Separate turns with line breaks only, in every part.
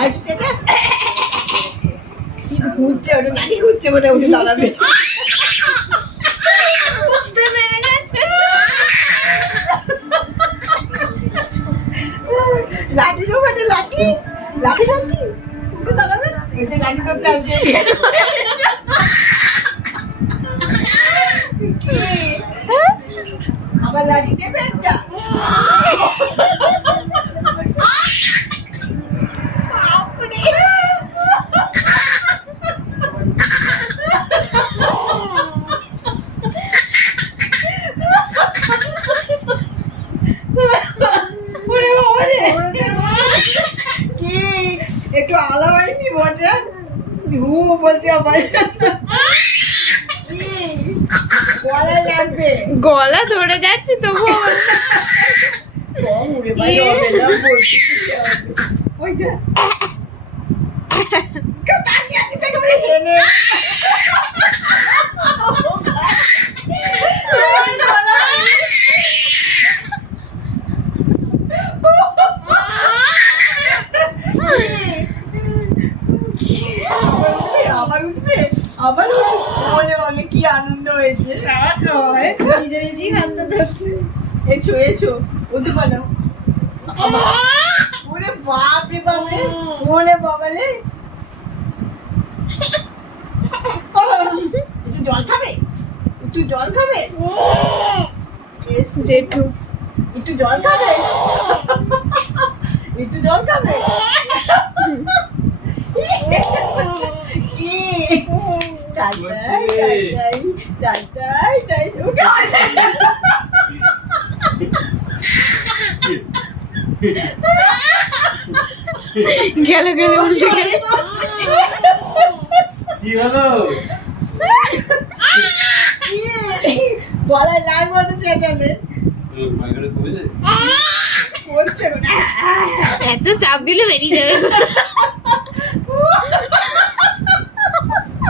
আর কি ঘুরছে ওটা নাকি ঘুরছে বোধহয় উঠে দাঁড়াবে লাঠি ওখানে লাঠি। লাঠি লাঠি। উঠে দাঁড়াবে যে লাঠি ধরতে আসছে কি? আমার লাঠি নেবে একটা ওরে বাবা রে। কি একটু আলা হয়নি মজা হু বলছে আবার কি গলায় লাগবে
গলা ধরে যাচ্ছে তবু
বাজে
ইয়ে।
হবে না বলছি কি হবে। ওইটা কেউ তাকিয়ে আছে দেখে বলে হেলে আবার উঠবে আবার উঠবে বলে বলে কি আনন্দ হয়েছে।
নিজে নিজেই কান্দতে ধরছে
এছো এছো ওতে বলো ওরে বাপ রে বাপ রে ওরে বাবালে একটু জল খাবে? একটু জল খাবে? এস,
জেঠু।
একটু জল খাবে? একটু জল খাবে?
গেল গেল উল্টে গেল
কি হলো?
গলায় লাগবে তো চেঁচালে
এত চাপ দিলে বেরিয়ে যাবে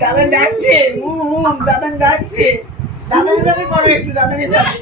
দাদা ডাকছে দাদা ডাকছে দাদার সাথে করো একটু দাদার সাথে।